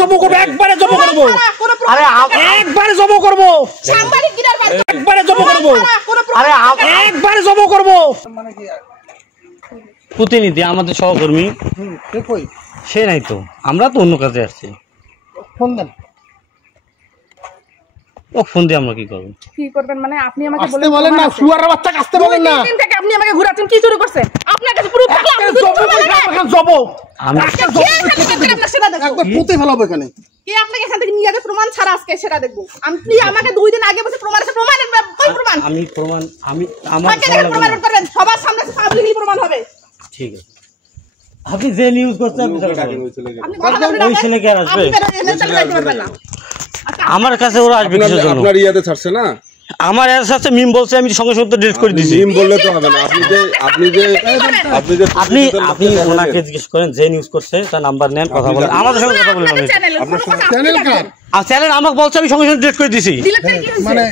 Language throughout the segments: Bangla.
জমা করব, একবারে জমা করব। আরে একবারে জমা করব, সাংবাদিক কিনার বাড়ি একবারে জমা করব। আরে একবারে জমা করব। মানে কি প্রতিনিধি আমাদের সহকর্মী কে কই? সে নাই তো, আমরা তো অন্য কাজে আসছি। ফোন দেন। ও ফোন দিয়ে আমরা কি করব? কি করবেন মানে আপনি আমাকে বলেন না, শুয়ারের বাচ্চা আসতে বলেন না। দিন থেকে আপনি আমাকে ঘোরাচ্ছেন, কি শুরু করছে? আপনার কাছে প্রুফ থাকলে আপনি জব আমি একবার পুঁতে ফেলাবো এখানে। কে আপনাকে এখান থেকে নিয়ে যাবে প্রমাণ ছাড়া আজকে সেটা দেখব। আপনি আমাকে 2 দিন আগে বসে প্রমাণ আছে, প্রমাণের কই প্রমাণ? আমি প্রমাণ আমি আমার প্রমাণ করবেন, সবার সামনে পাবলিকলি প্রমাণ হবে। ঠিক আছে, আপনি যে নিউজ করতে আপনি ওই ছেলেকে আর আসবে আমার কাছে, ওরা আসবে কিসের জন্য? আপনার ইয়াতে ছাড়ছে না, আমার এর সাথে মিম বলছে, আমি সঙ্গে সঙ্গে ডিলিট করে দিয়েছি। মিম বললে তো হবে না, আপনি ওনাকে জিজ্ঞেস করেন যে নিউজ করছে তার নাম্বার নেন, কথা বলেন, আমাদের সঙ্গে কথা বলেন। আপনার চ্যানেল কার? আর চ্যানেল আমাকে বলছে, আমি সঙ্গে সঙ্গে ডিলিট করে দিয়েছি। মানে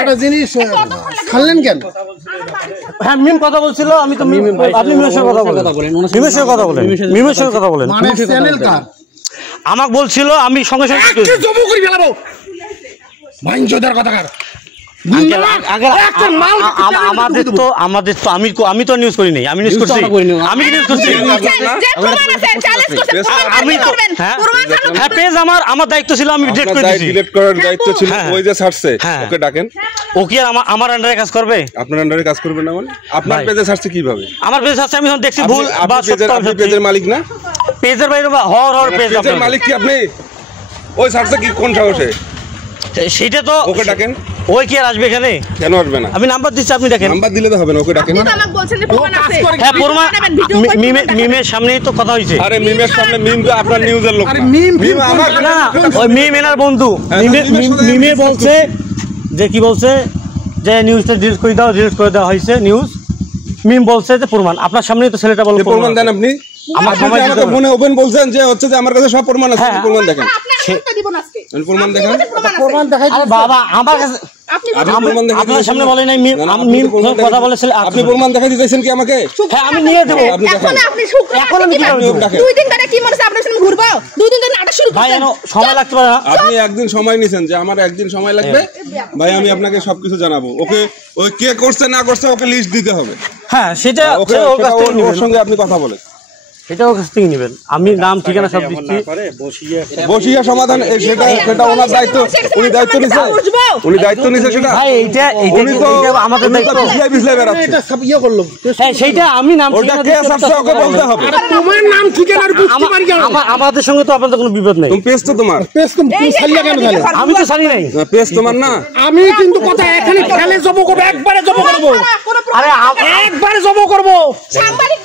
একটা জিনিস খাললেন কেন? হ্যাঁ মিম কথা বলছিল, আমি তো আপনি মিমের সঙ্গে কথা বলেন, মিমের সঙ্গে কথা বলেন, মিমের সঙ্গে কথা বলেন। মানে চ্যানেল কার? আমাকে বলছিল, আমি সঙ্গে সঙ্গে জমা করে ফেলাবো। মাইনজোদার কথাকার আমাদের তো আমি তো নিউজ করি নাই, আমি নিউজ করছি, আমি নিউজ করছি, আমি তো হ্যাঁ পেজ আমার দায়িত্ব ছিল, আমি ডিলিট করে দিয়েছি। ডিলিট করার দায়িত্ব ছিল ওই যে ছাড়ছে, ওকে ডাকেন। ও কি আমার আন্ডারে কাজ করবে? আপনার আন্ডারে কাজ করবে না মানে? আপনার পেজে ছাড়ছে কিভাবে? আমার পেজে ছাড়ছে, আমি দেখছি ভুল বা সত্য। আপনি পেজের মালিক না? পেজের বাইরে হর পেজের মালিক কি আপনি? ওই ছাড়ছে কি কোন সাহসে? সেটা তো ওকে ডাকেন। ওই কি আর আসবে এখানে? কেন আসবে না? আমি নাম্বার দিচ্ছি, আপনি দেখেন। নাম্বার দিলে তো হবে না, ওকে ডাকেন। আপনি তো আমাকে বলছেন যে প্রমাণ আছে। হ্যাঁ প্রমাণ, মিমের সামনেই তো কথা হইছে। আরে মিমের সামনে? মিম তো আপনার নিউজের লোক। আরে মিম আমার না, ওই মিম এনার বন্ধু। মিমে বলছে যে কি বলছে যে নিউজটা ডিলিট করে দাও, ডিলিট করে দেওয়া হয়েছে নিউজ। মিম বলছে যে প্রমাণ, আপনার সামনেই তো ছেলেটা বলল প্রমাণ দেন। আপনি আমার সময় তো ফোনে ওপেন বলছেন যে হচ্ছে যে আমার কাছে সব প্রমাণ আছে, প্রমাণ দেখেন। প্রমাণ দেখেন, প্রমাণ দেখাই। আরে বাবা আমার কাছে আপনার সামনে বলে নাই, মিম কথা বলেছিল, আপনি প্রমাণ দেখাই দিতেছেন কি আমাকে? হ্যাঁ আমি নিয়ে দেব। আপনি দেখেন এখন আমি কি করব? 2 দিন ধরে কি মনে আপনার সামনে ঘুরবো? 2 দিন ধরে নাটক শুরু করছেন ভাই, এনো সময় লাগতে পারে না? আপনি একদিন সময় নিছেন যে আমার একদিন সময় লাগবে ভাই, আমি আপনাকে সবকিছু জানাবো। ওকে ওই কে করছে না করছে ওকে লিস্ট দিতে হবে। হ্যাঁ সেটা ওর কাছ থেকে ওর সঙ্গে আপনি কথা বলেন, সেটা ওর কাছ থেকে নেবেন। আমি নাম ঠিকানা সব দিচ্ছি, বসিয়া সমাধান সেটা ওনার দায়িত্ব, উনি দায়িত্ব নিছে, উনি দায়িত্ব নিছে সেটা। ভাই এইটা আমাদের দায়িত্ব, বিজলাই বেরাচ্ছে এটা সব ইয়ে করলো। হ্যাঁ সেইটা আমি নাম ঠিকানা কে আসছে ওকে বলতে হবে। আরে তোমার নাম ঠিকানা আর বুঝতে পারি কেন? আমাদের সঙ্গে তো আপনাদের কোনো বিবাদ নাই। তুমি পেজ তো তোমার, পেজ তুমি ছাড়িয়া কেন তাহলে? আমি তো ছাড়ি নাই, পেজ তোমার না। আমি কিন্তু কথা এখানে খেলে জমা করব, একবারে জমা করব। আরে একবারে জমা করব, সাংবাদিক